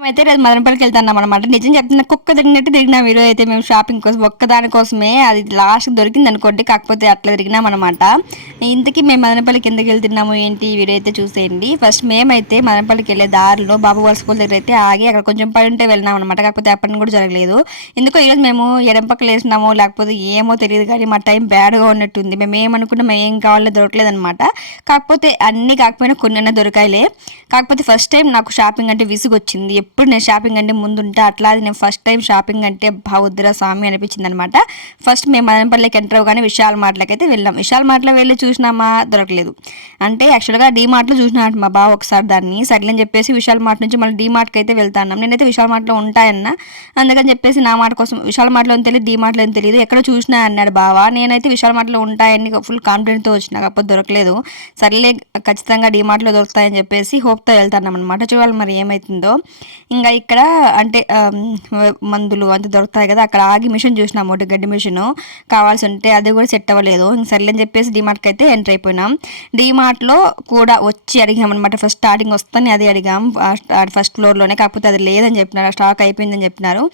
మేమైతే రేపు మదనపల్లికి వెళ్తున్నాం అనమాట. నిజం చెప్తున్నా, కుక్క తిరిగినట్టు తిరిగినాం ఈరోజు అయితే మేము షాపింగ్ కోసం. ఒక్కదాని కోసమే అది లాస్ట్ దొరికింది అనుకోండి, కాకపోతే అట్లా తిరిగినాం అనమాట. ఇంతకీ మేము మదనపల్లికి ఎందుకు వెళ్తున్నాము ఏంటి ఈ వీడియో అయితే చూసేయండి. ఫస్ట్ మేమైతే మదనపల్లికి వెళ్ళే దారిలో బాబు వాళ్ళ స్కూల్ దగ్గర అయితే ఆగి అక్కడ కొంచెం పని ఉంటే వెళ్ళినాం అనమాట. కాకపోతే ఆ పని కూడా జరగలేదు. ఎందుకో ఈరోజు మేము ఎడం పక్కన వేసినామో లేకపోతే ఏమో తెలియదు, కానీ మా టైం బ్యాడ్గా ఉన్నట్టుంది. మేము ఏమనుకున్నాం ఏం కావాలో దొరకలేదు అనమాట. కాకపోతే అన్నీ కాకపోయినా కొన్ని దొరికాయిలే. కాకపోతే ఫస్ట్ టైం నాకు షాపింగ్ అంటే విసుగు వచ్చింది. ఎప్పుడు నేను షాపింగ్ అంటే ముందుంటే అట్లా నేను ఫస్ట్ టైం షాపింగ్ అంటే వద్దురా స్వామి అనిపించింది అనమాట. ఫస్ట్ మేము మదనపల్లికి ఎంటర్ అవ్వగానే విశాల్ మార్ట్లకి అయితే వెళ్ళాం. విశాల్ మార్ట్లో వెళ్ళి చూసినామా, దొరకలేదు. అంటే యాక్చువల్గా డీ మార్ట్లో చూసినాడు మా బావ ఒకసారి దాన్ని. సర్లే అని చెప్పేసి విశాల్ మార్ట్ నుంచి మళ్ళీ డీ మార్ట్కి అయితే వెళ్తాను. నేనైతే విశాల్ మార్ట్లో ఉంటాయన్నా, అందుకని చెప్పేసి నా మాట కోసం విశాల్ మార్ట్లో తెలియదు, డీ మార్ట్లో తెలియదు, ఎక్కడ చూసినా అన్నాడు బావ. నేనైతే విశాల్ మార్ట్లో ఉంటాయని ఫుల్ కాన్ఫిడెంట్తో వచ్చిన, కాకపోతే దొరకలేదు. సర్లే ఖచ్చితంగా డీ మార్ట్లో దొరుకుతాయని చెప్పేసి హోప్తో వెళ్తాను అనమాట. చూడాలి మరి ఏమవుతుందో. ఇంకా ఇక్కడ అంటే మందులు అంత దొరుకుతాయి కదా, అక్కడ ఆగి మిషన్ చూసినాము, ఒకటి గడ్డి మిషన్ కావాల్సి ఉంటే, అది కూడా సెట్ అవ్వలేదు. ఇంక సర్లేని చెప్పేసి డీమార్ట్కి అయితే ఎంటర్ అయిపోయినాం. డీమార్ట్లో కూడా వచ్చి అడిగాం అనమాట. ఫస్ట్ స్టార్టింగ్ వస్తానే అది అడిగాం ఫస్ట్ ఫ్లోర్లోనే, కాకపోతే అది లేదని చెప్పినారు, స్టాక్ అయిపోయిందని చెప్పినారు.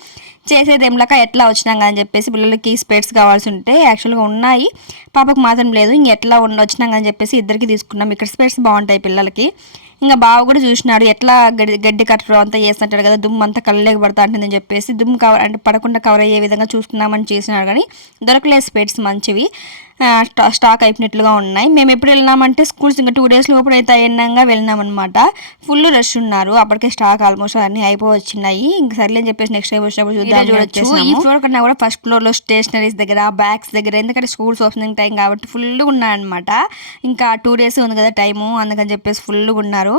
చేసేది ఏంలాక ఎట్లా వచ్చినాం కదా అని చెప్పేసి పిల్లలకి స్పెట్స్ కావాల్సి ఉంటే యాక్చువల్గా ఉన్నాయి, పాపకు మాత్రం లేదు. ఇంక ఎట్లా వచ్చినాం అని చెప్పేసి ఇద్దరికి తీసుకున్నాం. ఇక్కడ స్పెట్స్ బాగుంటాయి పిల్లలకి. ఇంకా బావ కూడా చూసినాడు, ఎట్లా గడ్డి కట్టడం అంతా చేస్తుంటాడు కదా, దుమ్ము అంతా కళ్ళకి పడతా ఉంటుందని చెప్పేసి దుమ్ము కవర్ అంటే పడకుండా కవర్ అయ్యే విధంగా చూసుకున్నామని చేసినాడు. కానీ దొరకలేదు స్పెట్స్ మంచివి, స్టాక్ అయిపోయినట్లుగా ఉన్నాయి. మేము ఎప్పుడు వెళ్ళినామంటే స్కూల్స్ ఇంకా 2 days లోపల అయితే అయ్యంగా వెళ్ళినామన్నమాట. ఫుల్ రష్ ఉన్నారు, అప్పటికే స్టాక్ ఆల్మోస్ట్ అన్ని అయిపోవచ్చున్నాయి. ఇంక సర్లే అని చెప్పేసి నెక్స్ట్ టైం వచ్చినప్పుడు చూడొచ్చు. ఈ ఫ్లోర్ కన్నా కూడా ఫస్ట్ ఫ్లోర్లో స్టేషనరీస్ దగ్గర, బ్యాగ్స్ దగ్గర, ఎందుకంటే స్కూల్స్ ఓపెనింగ్ టైం కాబట్టి ఫుల్గా ఉన్నాయన్నమాట. ఇంకా 2 days ఉంది కదా టైము, అందుకని చెప్పేసి ఫుల్గా ఉన్నారు.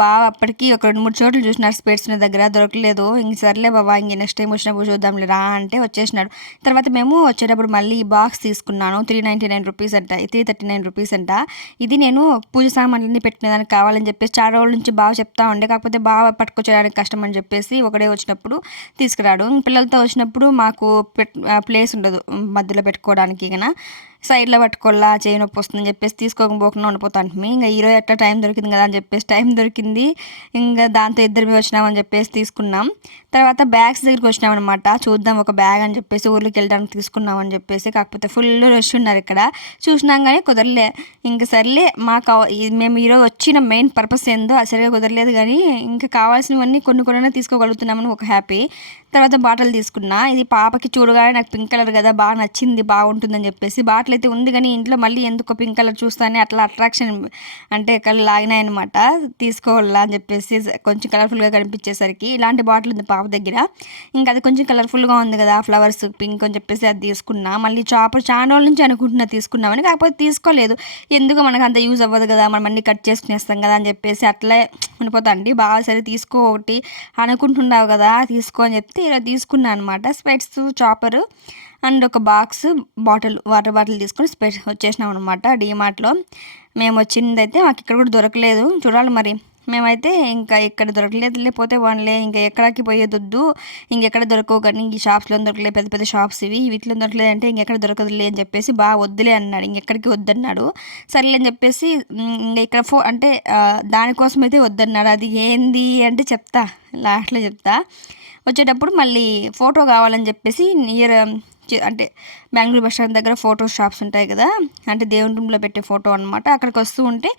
బాగా అప్పటికి ఒక 2-3 చోట్ల చూసినారు స్పెట్స్ దగ్గర, దొరకలేదు. ఇంక సర్లే బాబా ఇంక నెక్స్ట్ టైం వచ్చినప్పుడు చూద్దాంలే రా అంటే వచ్చేసినాడు. తర్వాత మేము వచ్చేటప్పుడు మళ్ళీ ఈ బాక్స్ తీసుకున్నాను. 399 రూపీస్ అంట, 339 రూపీస్ అంట. ఇది నేను పూజ సామాన్లన్నీ పెట్టుకునేదానికి కావాలని చెప్పేసి చాలా రోజుల నుంచి బాగా చెప్తా ఉండే, కాకపోతే బాగా పట్టుకొచ్చేయడానికి కష్టం అని చెప్పేసి ఒకడే వచ్చినప్పుడు తీసుకురాడు. పిల్లలతో వచ్చినప్పుడు మాకు ప్లేస్ ఉండదు మధ్యలో పెట్టుకోవడానికి, కన్నా సైడ్లో పట్టుకోవాలా, చేయి నొప్పి వస్తుందని చెప్పేసి తీసుకోకపోకుండా ఉండిపోతాను. ఇంకా ఈరోజు ఎట్లా టైం దొరికింది కదా అని చెప్పేసి టైం దొరికింది, ఇంకా దాంతో ఇద్దరు వచ్చినామని చెప్పేసి తీసుకున్నాం. తర్వాత బ్యాగ్స్ దగ్గరికి వచ్చినామన్నమాట. చూద్దాం ఒక బ్యాగ్ అని చెప్పేసి ఊర్లోకి వెళ్ళడానికి తీసుకున్నామని చెప్పేసి, కాకపోతే ఫుల్ రష్ ఉన్నారు ఇక్కడ. చూసినాం కానీ కుదరలే. ఇంక సర్లే మాకు మేము ఈరోజు వచ్చిన మెయిన్ పర్పస్ ఏందో అది సరిగా కుదరలేదు, కానీ ఇంకా కావాల్సినవన్నీ కొన్ని తీసుకోగలుగుతున్నామని ఒక హ్యాపీ. తర్వాత బాటిల్ తీసుకున్నా. ఇది పాపకి చూడగానే నాకు పింక్ కలర్ కదా బాగా నచ్చింది, బాగుంటుందని చెప్పేసి బాటిల్ అయితే ఉంది, కానీ ఇంట్లో మళ్ళీ ఎందుకో పింక్ కలర్ చూస్తానే అట్లా అట్రాక్షన్ అంటే కళ్ళు లాగినాయన్నమాట. తీసుకోవాలా అని చెప్పేసి కొంచెం కలర్ఫుల్గా కనిపించేసరికి ఇలాంటి బాటిల్ ఉంది పాప దగ్గర. ఇంకా అది కొంచెం కలర్ఫుల్గా ఉంది కదా, ఫ్లవర్స్ పింక్ అని చెప్పేసి అది తీసుకున్నా. మళ్ళీ చాపర్ చాలా రోజుల నుంచి అనుకుంటున్నా తీసుకున్నామని, కాకపోతే తీసుకోలేదు. ఎందుకు మనకు అంత యూజ్ అవ్వదు కదా, మనం అన్ని కట్ చేసుకునేస్తాం కదా అని చెప్పేసి అట్లే ఉండిపోతాండి. బాగా సరే తీసుకో ఒకటి అనుకుంటున్నావు కదా తీసుకో అని చెప్తే ఇలా తీసుకున్నాను అనమాట. స్పెట్స్, చాపరు అండ్ ఒక బాక్స్ బాటిల్, వాటర్ బాటిల్ తీసుకొని వచ్చేసినాం అనమాట డీమార్ట్లో. మేము వచ్చిందైతే మాకు ఇక్కడ కూడా దొరకలేదు, చూడాలి మరి. మేమైతే ఇంకా ఇక్కడ దొరకలేదు, లేకపోతే వన్లే ఇంకా ఎక్కడికి పోయేదొద్దు, ఇంకెక్కడ దొరకవు కానీ ఈ షాప్స్లో దొరకలేదు, పెద్ద పెద్ద షాప్స్ ఇవి, వీటిలో దొరకలేదు అంటే ఇంకెక్కడ దొరకదులే అని చెప్పేసి బాగా వద్దులే అన్నాడు, ఇంకెక్కడికి వద్దన్నాడు. సర్లే అని చెప్పేసి ఇంకా ఇక్కడ అంటే దానికోసం అయితే వద్దన్నాడు. అది ఏంది అంటే చెప్తా, లాస్ట్లో చెప్తా. వచ్చేటప్పుడు మళ్ళీ ఫోటో కావాలని చెప్పేసి నియర్ అంటే బెంగళూరు బస్ స్టాండ్ దగ్గర ఫోటో షాప్స్ ఉంటాయి కదా, అంటే దేవుని రూమ్లో పెట్టే ఫోటో అనమాట. అక్కడికి వస్తూ ఉంటే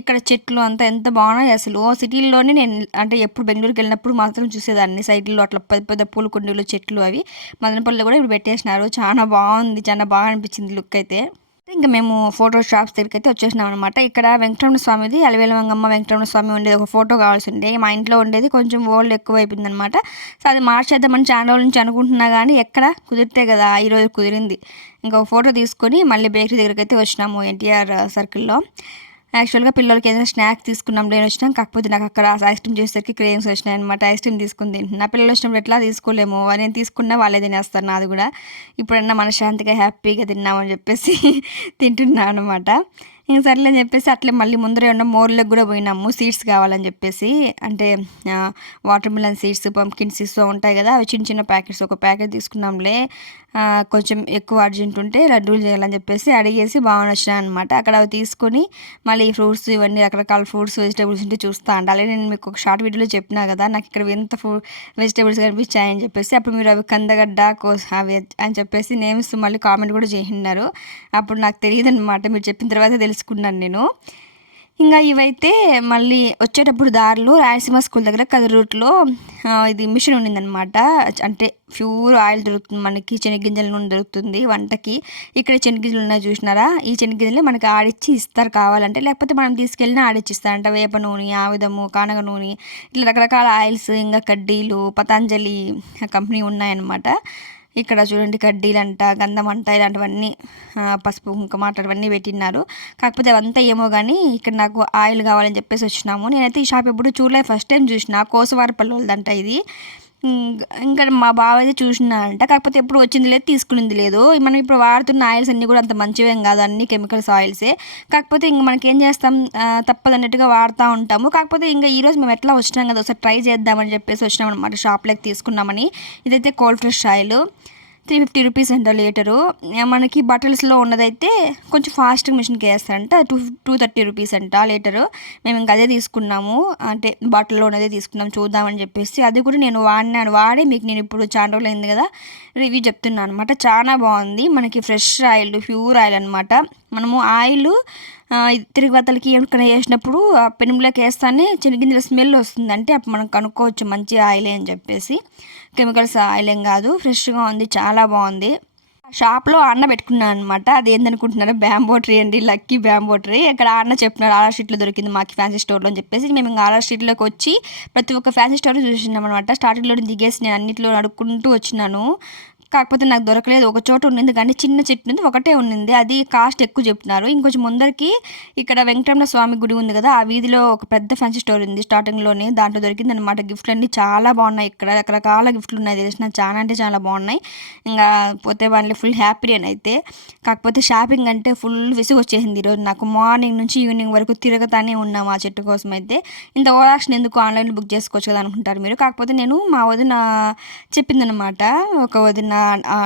ఇక్కడ చెట్లు అంతా ఎంత బాగున్నాయి అసలు. సిటీల్లోనే నేను అంటే ఎప్పుడు బెంగళూరుకి వెళ్ళినప్పుడు మాత్రం చూసేదాన్ని సైడ్లో అట్లా పెద్ద పెద్ద పూల కుండీలు, చెట్లు అవి. మదనపల్లిలో కూడా ఇప్పుడు పెట్టేసినారు, చాలా బాగుంది, చాలా బాగా అనిపించింది లుక్ అయితే. ఇంకా మేము ఫోటో షాప్స్ దగ్గరికి అయితే వచ్చేసినాం అనమాట. ఇక్కడ వెంకటరమణ స్వామిది, అలవేలు మంగమ్మ వెంకటరమణ స్వామి ఉండేది ఒక ఫోటో కావాల్సి ఉండే. మా ఇంట్లో ఉండేది కొంచెం ఓల్డ్ ఎక్కువ అయిపోయింది అనమాట. సో అది మార్చేద్దామని చాలా రోజుల నుంచి అనుకుంటున్నా, కానీ ఎక్కడ కుదిరితే కదా ఈరోజు కుదిరింది. ఇంకా ఫోటో తీసుకొని మళ్ళీ బేకరీ దగ్గరికి అయితే వచ్చినాము, ఎన్టీఆర్ సర్కిల్లో. యాక్చువల్గా పిల్లలకి ఏదైనా స్నాక్స్ తీసుకున్నాం లేని వచ్చినాం, కాకపోతే నాకు అక్కడ ఐస్ క్రీమ్ చేసేసరికి క్రేమ్స్ వచ్చినాయి అనమాట. ఐస్ క్రీమ్ తీసుకుని తింటున్నా, పిల్లలు వచ్చినప్పుడు ఎట్లా తీసుకోలేము, నేను తీసుకున్నా వాళ్ళే తినేస్తారు నాది కూడా. ఇప్పుడన్నా మనశ్శాంతిగా హ్యాపీగా తిన్నామని చెప్పేసి తింటున్నాను అనమాట. ఇంక సర్లే అని చెప్పేసి అట్లే మళ్ళీ ముందరే ఉన్న మోర్లోకి కూడా పోయినాము సీడ్స్ కావాలని చెప్పేసి. అంటే water melon seeds, pumpkin seeds ఉంటాయి కదా, అవి చిన్న చిన్న ప్యాకెట్స్ ఒక ప్యాకెట్ తీసుకున్నాంలే. కొంచెం ఎక్కువ అర్జెంట్ ఉంటే లడ్డూలు చేయాలని చెప్పేసి అడిగేసి బాగా నచ్చినాయి అనమాట. అక్కడ అవి తీసుకొని మళ్ళీ ఫ్రూట్స్ ఇవన్నీ రకరకాల ఫ్రూట్స్ వెజిటేబుల్స్ ఉంటే చూస్తా అండి. అలాగే నేను మీకు ఒక షార్ట్ వీడియోలో చెప్పినా కదా నాకు ఇక్కడ ఎంత వెజిటేబుల్స్ కనిపించాయని చెప్పేసి. అప్పుడు మీరు అవి కందగడ్డ అవి అని చెప్పేసి నేమ్స్ మళ్ళీ కామెంట్ కూడా చేసినారు. అప్పుడు నాకు తెలియదు అనమాట, మీరు చెప్పిన తర్వాత తెలుసుకున్నాను నేను. ఇంకా ఇవైతే మళ్ళీ వచ్చేటప్పుడు దారిలో రాయలసీమ స్కూల్ దగ్గర కదిరి రూట్లో ఇది మిషన్ ఉండిందనమాట. అంటే ప్యూర్ ఆయిల్ దొరుకుతుంది మనకి, శనగ్గింజల నూనె దొరుకుతుంది వంటకి. ఇక్కడ శనగ్గింజలు ఉన్నాయి చూసినారా, ఈ శనగ్గింజలే మనకి ఆడిచ్చి ఇస్తారు కావాలంటే, లేకపోతే మనం తీసుకెళ్ళినా ఆడిచ్చి ఇస్తారంట. వేప నూనె, ఆముదము, కానగ నూనె, ఇట్లా రకరకాల ఆయిల్స్, ఇంకా కడ్డీలు పతంజలి కంపెనీ ఉన్నాయన్నమాట. ఇక్కడ చూడండి కడ్డీలంట, గంధం అంట, ఇలాంటివన్నీ పసుపు కుంకుమ అట్లాంటివన్నీ పెట్టినారు. కాకపోతే అవంతా ఏమో కానీ ఇక్కడ నాకు ఆయిల్ కావాలని చెప్పేసి వచ్చినాము. నేనైతే ఈ షాప్ ఎప్పుడు చూడలేదు, ఫస్ట్ టైం చూసిన. కోసవారపల్లి వాళ్ళదంట ఇది. ఇంకా మా బావ అయితే చూసినాడంట, కాకపోతే ఎప్పుడు వచ్చింది లేదు, తీసుకునింది లేదు. మనం ఇప్పుడు వాడుతున్న ఆయిల్స్ అన్నీ కూడా అంత మంచివేం కాదు, అన్ని కెమికల్స్ ఆయిల్సే. కాకపోతే ఇంక మనకి ఏం చేస్తాం, తప్పదన్నట్టుగా వాడుతూ ఉంటాము. కాకపోతే ఇంకా ఈరోజు మేము ఎట్లా వచ్చినాం కదా, ఒకసారి ట్రై చేద్దామని చెప్పేసి వచ్చినాం అనమాట, షాప్లోకి తీసుకున్నామని. ఇదైతే కోల్డ్ ఫ్రెష్ ఆయిల్ 350 రూపీస్ అంట లీటరు. మనకి బట్టల్స్లో ఉన్నదైతే కొంచెం ఫాస్ట్ మిషన్కి వేస్తారంట, 230 రూపీస్ అంట లీటరు. మేము ఇంకా అదే తీసుకున్నాము, అంటే బాటిల్లో ఉన్నదే తీసుకున్నాం చూద్దామని చెప్పేసి. అది కూడా నేను వాడే మీకు నేను ఇప్పుడు చాలా రోజులు అయింది కదా రివ్యూ చెప్తున్నాను అనమాట. చాలా బాగుంది, మనకి ఫ్రెష్ ఆయిల్, ప్యూర్ ఆయిల్ అనమాట. మనము ఆయిల్ తిరుగువతలకి ఎక్కడికైనా వేసినప్పుడు ఆ పెనుములోకి వేస్తానే శనగింజల స్మెల్ వస్తుంది, అంటే అప్పుడు మనం కనుక్కోవచ్చు మంచి ఆయిలే అని చెప్పేసి. కెమికల్స్ ఆయిల్ ఏం కాదు, ఫ్రెష్గా ఉంది, చాలా బాగుంది. షాప్లో అన్న పెట్టుకున్నాను అనమాట. అది ఏందనుకుంటున్నారా, బ్యాంబో ట్రీ అండి, లక్కీ బ్యాంబో ట్రీ. ఇక్కడ అన్న చెప్తున్నారు ఆర్ఆర్ స్ట్రీట్లో దొరికింది మాకు ఫ్యాన్సీ స్టోర్లో అని చెప్పేసి. మేము ఇంకా ఆర్ఆర్ స్ట్రీట్లోకి వచ్చి ప్రతి ఒక్క ఫ్యాన్సీ స్టోర్ చూసినాం అనమాట. స్టార్టింగ్లో దిగేసి నేను అన్నింటిలో అడుక్కుంటూ వచ్చినాను. కాకపోతే నాకు దొరకలేదు, ఒక చోట ఉన్నింది కానీ చిన్న చెట్టు ఉంది, ఒకటే ఉన్నింది, అది కాస్ట్ ఎక్కువ చెప్తున్నారు. ఇంకొంచెం ముందరికి ఇక్కడ వెంకటరమణ స్వామి గుడి ఉంది కదా, ఆ వీధిలో ఒక పెద్ద ఫ్యాన్సీ స్టోర్ ఉంది స్టార్టింగ్లోనే, దాంట్లో దొరికింది అనమాట. గిఫ్ట్లు అన్నీ చాలా బాగున్నాయి, ఇక్కడ రకరకాల గిఫ్ట్లు ఉన్నాయి తెలిసిన, చాలా అంటే చాలా బాగున్నాయి. ఇంకా పోతే వాళ్ళని ఫుల్ హ్యాపీ అని అయితే. కాకపోతే షాపింగ్ అంటే ఫుల్ విసుగు వచ్చేసింది ఈరోజు నాకు. మార్నింగ్ నుంచి ఈవినింగ్ వరకు తిరగతానే ఉన్నాము ఆ చెట్టు కోసం అయితే. ఇంత ఓవరాక్షన్ ఎందుకు, ఆన్లైన్లో బుక్ చేసుకోవచ్చు కదా అనుకుంటారు మీరు. కాకపోతే నేను మా వదిన చెప్పిందనమాట, ఒక వదిన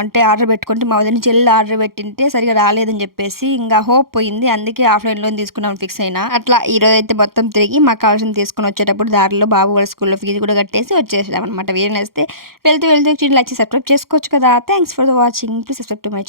అంటే ఆర్డర్ పెట్టుకుంటే మా వదిన చెల్లి ఆర్డర్ పెట్టింటే సరిగా రాలేదని చెప్పేసి ఇంకా హోప్ పోయింది, అందుకే ఆఫ్లైన్లో తీసుకున్నాం ఫిక్స్ అయినా. అట్లా ఈరోజు అయితే మొత్తం తిరిగి మాకు కావాల్సింది తీసుకొని వచ్చేటప్పుడు దారిలో బాబు వాళ్ళ స్కూల్లో ఫీజు కూడా కట్టేసి వచ్చేసాం అనమాట. వీడియో నచ్చితే వెళ్తూ చిన్న లైక్ సబ్స్క్రైబ్ చేసుకోవచ్చు కదా. Thanks for the watching, please subscribe to my channel.